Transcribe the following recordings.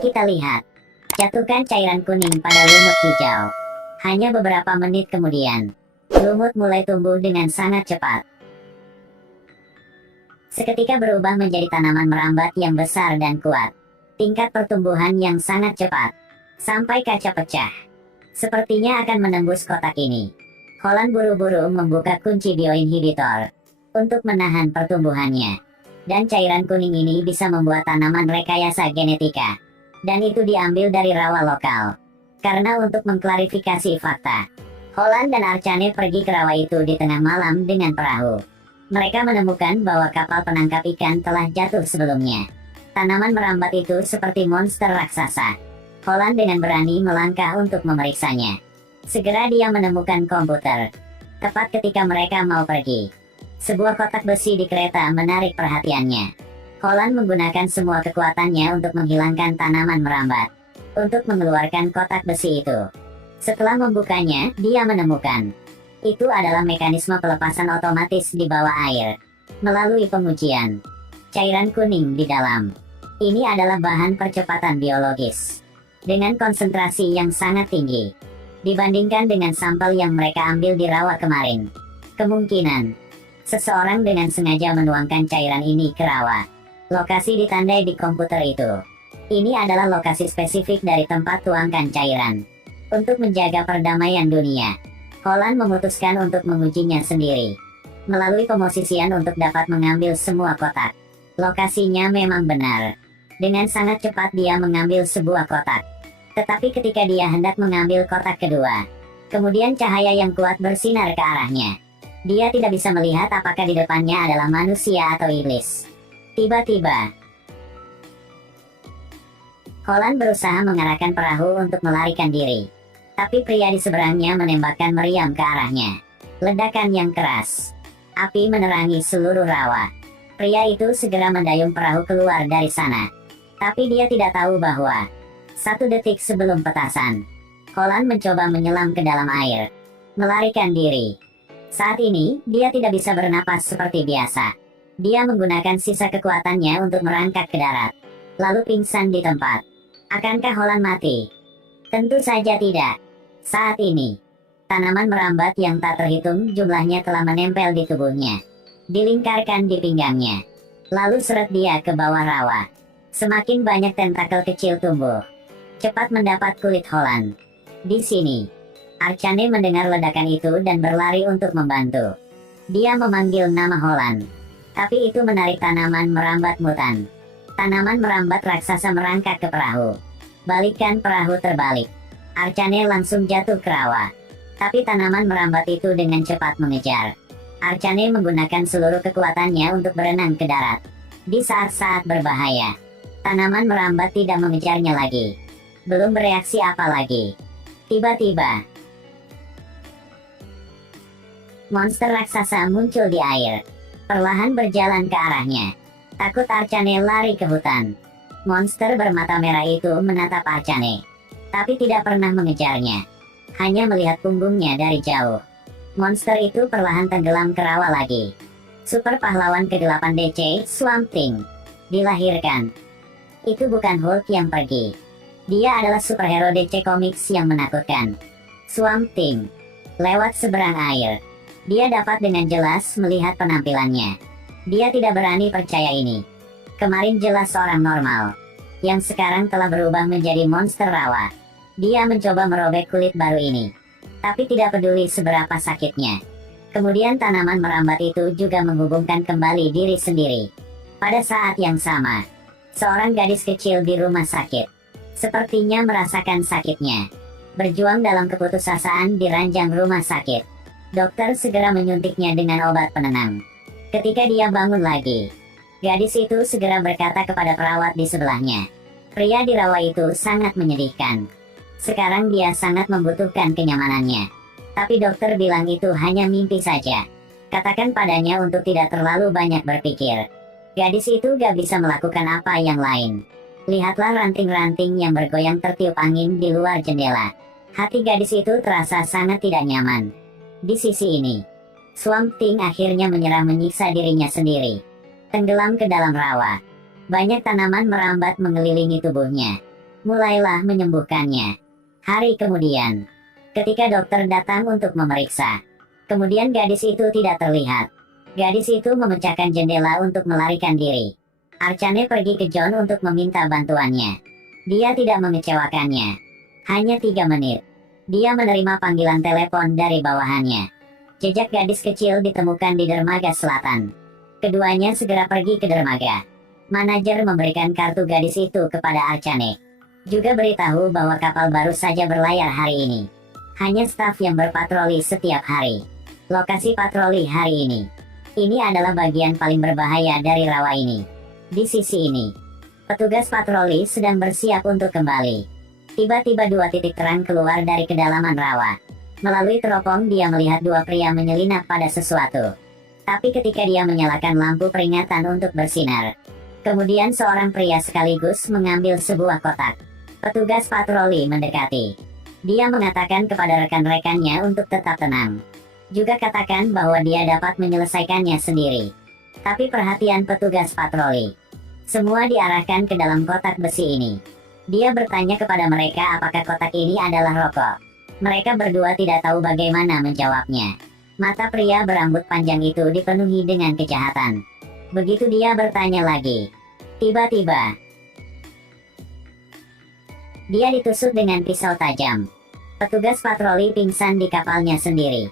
kita lihat. Jatuhkan cairan kuning pada lumut hijau. Hanya beberapa menit kemudian, lumut mulai tumbuh dengan sangat cepat. Seketika berubah menjadi tanaman merambat yang besar dan kuat. Tingkat pertumbuhan yang sangat cepat. Sampai kaca pecah. Sepertinya akan menembus kotak ini. Holland buru-buru membuka kunci bioinhibitor untuk menahan pertumbuhannya. Dan cairan kuning ini bisa membuat tanaman rekayasa genetika. Dan itu diambil dari rawa lokal. Karena untuk mengklarifikasi fakta, Holland dan Archane pergi ke rawa itu di tengah malam dengan perahu. Mereka menemukan bahwa kapal penangkap ikan telah jatuh sebelumnya. Tanaman merambat itu seperti monster raksasa. Holland dengan berani melangkah untuk memeriksanya. Segera dia menemukan komputer. Tepat ketika mereka mau pergi, sebuah kotak besi di kereta menarik perhatiannya. Holland menggunakan semua kekuatannya untuk menghilangkan tanaman merambat. Untuk mengeluarkan kotak besi itu. Setelah membukanya, dia menemukan. Itu adalah mekanisme pelepasan otomatis di bawah air. Melalui pengujian. Cairan kuning di dalam. Ini adalah bahan percepatan biologis. Dengan konsentrasi yang sangat tinggi. Dibandingkan dengan sampel yang mereka ambil di rawa kemarin. Kemungkinan. Seseorang dengan sengaja menuangkan cairan ini ke rawa. Lokasi ditandai di komputer itu. Ini adalah lokasi spesifik dari tempat tuangkan cairan. Untuk menjaga perdamaian dunia, Holland memutuskan untuk mengujinya sendiri. Melalui pemosisian untuk dapat mengambil semua kotak. Lokasinya memang benar. Dengan sangat cepat dia mengambil sebuah kotak. Tetapi ketika dia hendak mengambil kotak kedua, kemudian cahaya yang kuat bersinar ke arahnya. Dia tidak bisa melihat apakah di depannya adalah manusia atau iblis. Tiba-tiba, Holland berusaha mengarahkan perahu untuk melarikan diri. Tapi pria di seberangnya menembakkan meriam ke arahnya. Ledakan yang keras. Api menerangi seluruh rawa. Pria itu segera mendayung perahu keluar dari sana. Tapi dia tidak tahu bahwa 1 detik sebelum petasan, Holland mencoba menyelam ke dalam air. Melarikan diri. Saat ini, dia tidak bisa bernapas seperti biasa. Dia menggunakan sisa kekuatannya untuk merangkak ke darat. Lalu pingsan di tempat. Akankah Holland mati? Tentu saja tidak. Saat ini, tanaman merambat yang tak terhitung jumlahnya telah menempel di tubuhnya. Dilingkarkan di pinggangnya. Lalu seret dia ke bawah rawa. Semakin banyak tentakel kecil tumbuh. Cepat mendapat kulit Holland. Di sini, Archane mendengar ledakan itu dan berlari untuk membantu. Dia memanggil nama Holland. Tapi itu menarik tanaman merambat mutan. Tanaman merambat raksasa merangkak ke perahu. Balikkan perahu terbalik. Archane langsung jatuh ke rawa. Tapi tanaman merambat itu dengan cepat mengejar. Archane menggunakan seluruh kekuatannya untuk berenang ke darat. Di saat-saat berbahaya, tanaman merambat tidak mengejarnya lagi. Belum bereaksi apa lagi. Tiba-tiba, monster raksasa muncul di air. Perlahan berjalan ke arahnya. Takut Archane lari ke hutan. Monster bermata merah itu menatap Archane. Tapi tidak pernah mengejarnya. Hanya melihat punggungnya dari jauh. Monster itu perlahan tenggelam ke rawa lagi. Super pahlawan ke-8 DC, Swamp Thing, dilahirkan. Itu bukan Hulk yang pergi. Dia adalah superhero DC Comics yang menakutkan. Swamp Thing. Lewat seberang air. Dia dapat dengan jelas melihat penampilannya. Dia tidak berani percaya ini. Kemarin jelas seorang normal. Yang sekarang telah berubah menjadi monster rawa. Dia mencoba merobek kulit baru ini. Tapi tidak peduli seberapa sakitnya. Kemudian tanaman merambat itu juga menghubungkan kembali diri sendiri. Pada saat yang sama, seorang gadis kecil di rumah sakit. Sepertinya merasakan sakitnya. Berjuang dalam keputusasaan di ranjang rumah sakit. Dokter segera menyuntiknya dengan obat penenang. Ketika dia bangun lagi, gadis itu segera berkata kepada perawat di sebelahnya. Pria di rawa itu sangat menyedihkan. Sekarang dia sangat membutuhkan kenyamanannya. Tapi dokter bilang itu hanya mimpi saja. Katakan padanya untuk tidak terlalu banyak berpikir. Gadis itu gak bisa melakukan apa yang lain. Lihatlah ranting-ranting yang bergoyang tertiup angin di luar jendela. Hati gadis itu terasa sangat tidak nyaman. Di sisi ini, Swamp Thing akhirnya menyerah menyiksa dirinya sendiri. Tenggelam ke dalam rawa. Banyak tanaman merambat mengelilingi tubuhnya. mulailah menyembuhkannya. Hari kemudian, ketika dokter datang untuk memeriksa, kemudian gadis itu tidak terlihat. Gadis itu memecahkan jendela untuk melarikan diri. Archane pergi ke John untuk meminta bantuannya. Dia tidak mengecewakannya. Hanya 3 menit, dia menerima panggilan telepon dari bawahannya. Jejak gadis kecil ditemukan di dermaga selatan. Keduanya segera pergi ke dermaga. Manajer memberikan kartu gadis itu kepada Archane. Juga beritahu bahwa kapal baru saja berlayar hari ini. Hanya staf yang berpatroli setiap hari. Lokasi patroli hari ini. Ini adalah bagian paling berbahaya dari rawa ini. Di sisi ini, petugas patroli sedang bersiap untuk kembali. Tiba-tiba 2 titik terang keluar dari kedalaman rawa. Melalui teropong dia melihat 2 pria menyelinap pada sesuatu. Tapi ketika dia menyalakan lampu peringatan untuk bersinar, kemudian seorang pria sekaligus mengambil sebuah kotak. Petugas patroli mendekati. Dia mengatakan kepada rekan-rekannya untuk tetap tenang. Juga katakan bahwa dia dapat menyelesaikannya sendiri. Tapi perhatian petugas patroli semua diarahkan ke dalam kotak besi ini. Dia bertanya kepada mereka apakah kotak ini adalah rokok. Mereka berdua tidak tahu bagaimana menjawabnya. Mata pria berambut panjang itu dipenuhi dengan kejahatan. Begitu dia bertanya lagi, tiba-tiba dia ditusuk dengan pisau tajam. Petugas patroli pingsan di kapalnya sendiri.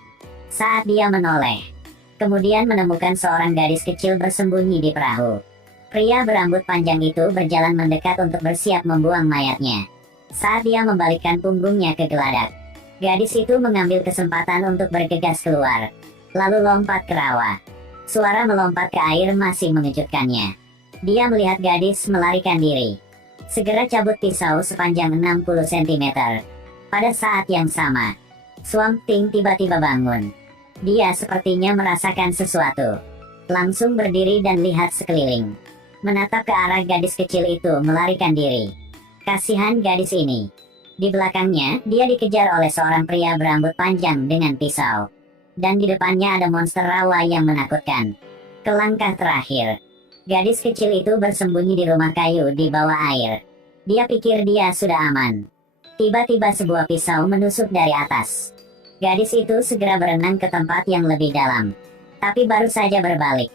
Saat dia menoleh, kemudian menemukan seorang gadis kecil bersembunyi di perahu. Pria berambut panjang itu berjalan mendekat untuk bersiap membuang mayatnya. Saat dia membalikkan punggungnya ke geladak, gadis itu mengambil kesempatan untuk bergegas keluar, lalu lompat ke rawa. Suara melompat ke air masih mengejutkannya. Dia melihat gadis melarikan diri. Segera cabut pisau sepanjang 60 cm. Pada saat yang sama, Swamp Thing tiba-tiba bangun. Dia sepertinya merasakan sesuatu. Langsung berdiri dan lihat sekeliling. Menatap ke arah gadis kecil itu melarikan diri. Kasihan gadis ini. Di belakangnya, dia dikejar oleh seorang pria berambut panjang dengan pisau. Dan di depannya ada monster rawa yang menakutkan. Ke langkah terakhir, gadis kecil itu bersembunyi di rumah kayu di bawah air. Dia pikir dia sudah aman. Tiba-tiba sebuah pisau menusuk dari atas. Gadis itu segera berenang ke tempat yang lebih dalam. Tapi baru saja berbalik,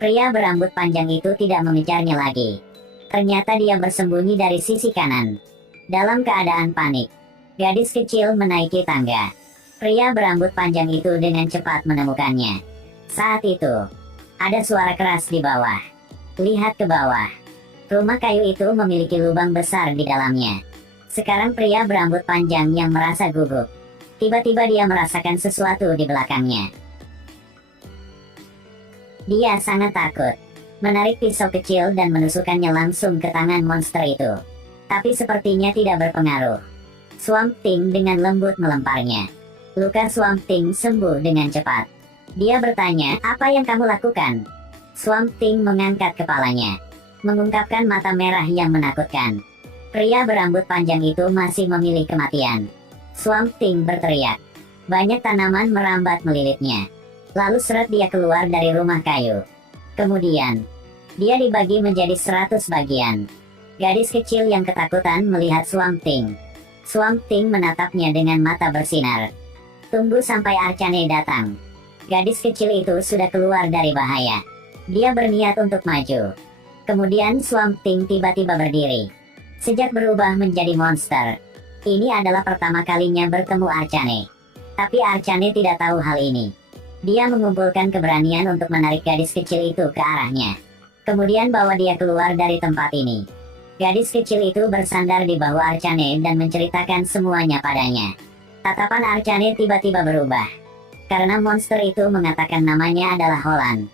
pria berambut panjang itu tidak mengejarnya lagi. Ternyata dia bersembunyi dari sisi kanan. Dalam keadaan panik, gadis kecil menaiki tangga. Pria berambut panjang itu dengan cepat menemukannya. Saat itu, ada suara keras di bawah. Lihat ke bawah. Rumah kayu itu memiliki lubang besar di dalamnya. Sekarang pria berambut panjang yang merasa gugup. Tiba-tiba dia merasakan sesuatu di belakangnya. Dia sangat takut. Menarik pisau kecil dan menusukkannya langsung ke tangan monster itu. Tapi sepertinya tidak berpengaruh. Swamp Thing dengan lembut melemparnya. Luka Swamp Thing sembuh dengan cepat. Dia bertanya, "Apa yang kamu lakukan?" Swamp Thing mengangkat kepalanya, mengungkapkan mata merah yang menakutkan. Pria berambut panjang itu masih memilih kematian. Swamp Thing berteriak. Banyak tanaman merambat melilitnya. Lalu seret dia keluar dari rumah kayu. Kemudian, dia dibagi menjadi 100 bagian. Gadis kecil yang ketakutan melihat Swamp Thing. Swamp Thing menatapnya dengan mata bersinar. Tunggu sampai Archane datang. Gadis kecil itu sudah keluar dari bahaya. Dia berniat untuk maju. Kemudian Swamp Thing tiba-tiba berdiri. Sejak berubah menjadi monster, ini adalah pertama kalinya bertemu Archane. Tapi Archane tidak tahu hal ini. Dia mengumpulkan keberanian untuk menarik gadis kecil itu ke arahnya. Kemudian bawa dia keluar dari tempat ini. Gadis kecil itu bersandar di bahu Archane dan menceritakan semuanya padanya. Tatapan Archane tiba-tiba berubah. Karena monster itu mengatakan namanya adalah Holland.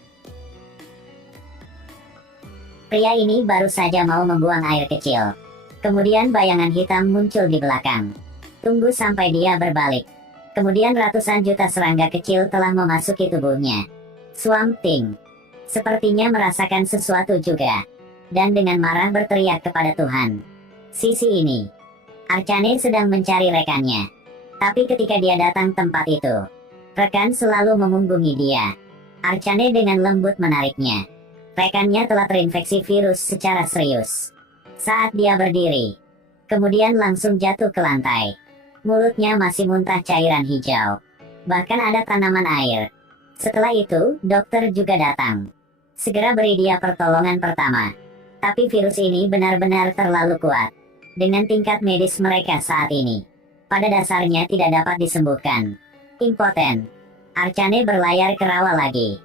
Pria ini baru saja mau membuang air kecil. Kemudian bayangan hitam muncul di belakang. Tunggu sampai dia berbalik. Kemudian ratusan juta serangga kecil telah memasuki tubuhnya. Swamp Thing sepertinya merasakan sesuatu juga. Dan dengan marah berteriak kepada Tuhan. Sisi ini, Archane sedang mencari rekannya. Tapi ketika dia datang tempat itu, rekan selalu memunggungi dia. Archane dengan lembut menariknya. Rekannya telah terinfeksi virus secara serius. Saat dia berdiri, Kemudian langsung jatuh ke lantai. Mulutnya masih muntah cairan hijau. Bahkan ada tanaman air. Setelah itu, dokter juga datang. Segera beri dia pertolongan pertama. Tapi virus ini benar-benar terlalu kuat. Dengan tingkat medis mereka saat ini, pada dasarnya tidak dapat disembuhkan. Impoten. Arcane berlayar ke rawa lagi.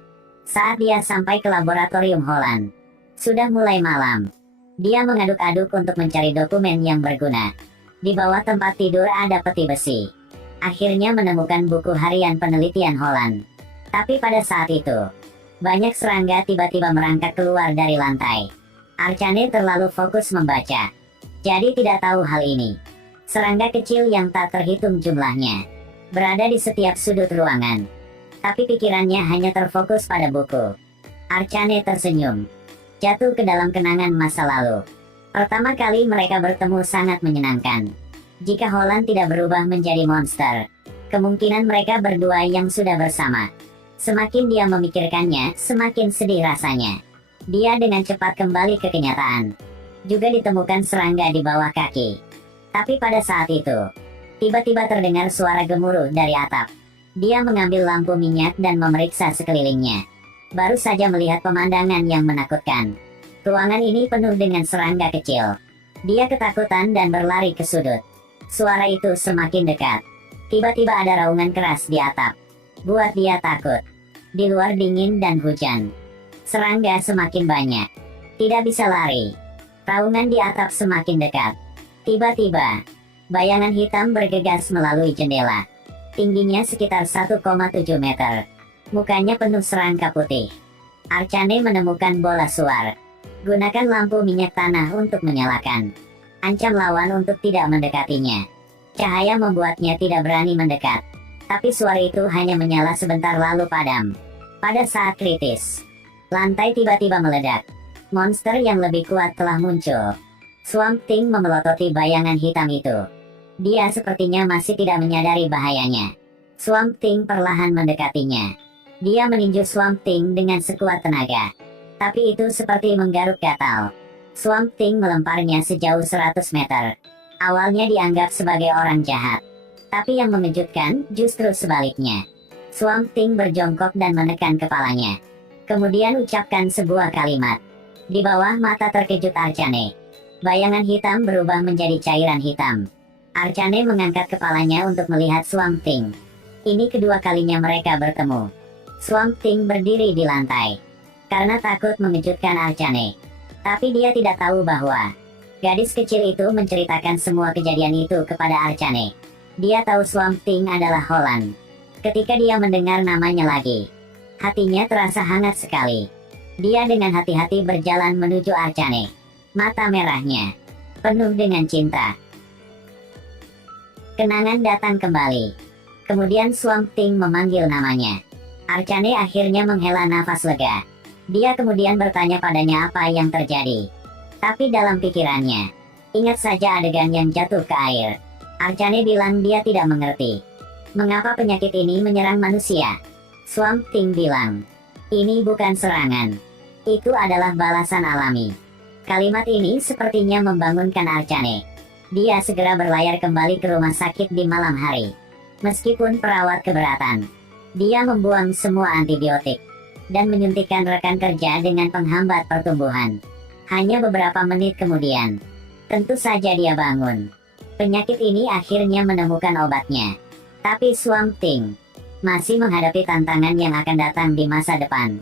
Saat dia sampai ke laboratorium Holland, sudah mulai malam. Dia mengaduk-aduk untuk mencari dokumen yang berguna. Di bawah tempat tidur ada peti besi. Akhirnya menemukan buku harian penelitian Holland. Tapi pada saat itu, banyak serangga tiba-tiba merangkak keluar dari lantai. Arcane terlalu fokus membaca, jadi tidak tahu hal ini. Serangga kecil yang tak terhitung jumlahnya berada di setiap sudut ruangan. Tapi pikirannya hanya terfokus pada buku. Arcane tersenyum, jatuh ke dalam kenangan masa lalu. Pertama kali mereka bertemu sangat menyenangkan. Jika Holland tidak berubah menjadi monster, kemungkinan mereka berdua yang sudah bersama. Semakin dia memikirkannya, semakin sedih rasanya. Dia dengan cepat kembali ke kenyataan. Juga ditemukan serangga di bawah kaki. Tapi pada saat itu, tiba-tiba terdengar suara gemuruh dari atap. Dia mengambil lampu minyak dan memeriksa sekelilingnya. Baru saja melihat pemandangan yang menakutkan. Ruangan ini penuh dengan serangga kecil. Dia ketakutan dan berlari ke sudut. Suara itu semakin dekat. Tiba-tiba ada raungan keras di atap. Buat dia takut. Di luar dingin dan hujan. Serangga semakin banyak. Tidak bisa lari. Raungan di atap semakin dekat. Tiba-tiba, bayangan hitam bergegas melalui jendela. Tingginya sekitar 1,7 meter. Mukanya penuh serangga putih. Arcane menemukan bola suar. Gunakan lampu minyak tanah untuk menyalakan. Ancam lawan untuk tidak mendekatinya. Cahaya membuatnya tidak berani mendekat. Tapi suara itu hanya menyala sebentar lalu padam. Pada saat kritis, lantai tiba-tiba meledak. Monster yang lebih kuat telah muncul. Swamp Thing memelototi bayangan hitam itu. Dia sepertinya masih tidak menyadari bahayanya. Swamp Thing perlahan mendekatinya. Dia meninju Swamp Thing dengan sekuat tenaga. Tapi itu seperti menggaruk gatal. Swamp Thing melemparnya sejauh 100 meter. Awalnya dianggap sebagai orang jahat. Tapi yang mengejutkan, justru sebaliknya. Swamp Thing berjongkok dan menekan kepalanya. Kemudian ucapkan sebuah kalimat. Di bawah mata terkejut Arcane, bayangan hitam berubah menjadi cairan hitam. Arcane mengangkat kepalanya untuk melihat Swamp Thing. Ini kedua kalinya mereka bertemu. Swamp Thing berdiri di lantai. Karena takut mengejutkan Arcane. Tapi dia tidak tahu bahwa gadis kecil itu menceritakan semua kejadian itu kepada Arcane. Dia tahu Swamp Thing adalah Holland. Ketika dia mendengar namanya lagi, hatinya terasa hangat sekali. Dia dengan hati-hati berjalan menuju Arcane. Mata merahnya penuh dengan cinta. Kenangan datang kembali. Kemudian Swamp Thing memanggil namanya. Arcane akhirnya menghela nafas lega. Dia kemudian bertanya padanya apa yang terjadi. Tapi dalam pikirannya, ingat saja adegan yang jatuh ke air. Arcane bilang dia tidak mengerti. Mengapa penyakit ini menyerang manusia? Swamp Thing bilang, ini bukan serangan. Itu adalah balasan alami. Kalimat ini sepertinya membangunkan Arcane. Dia segera berlayar kembali ke rumah sakit di malam hari. Meskipun perawat keberatan, dia membuang semua antibiotik dan menyuntikkan rekan kerja dengan penghambat pertumbuhan. Hanya beberapa menit kemudian, tentu saja dia bangun. Penyakit ini akhirnya menemukan obatnya. Tapi Swamp Thing masih menghadapi tantangan yang akan datang di masa depan.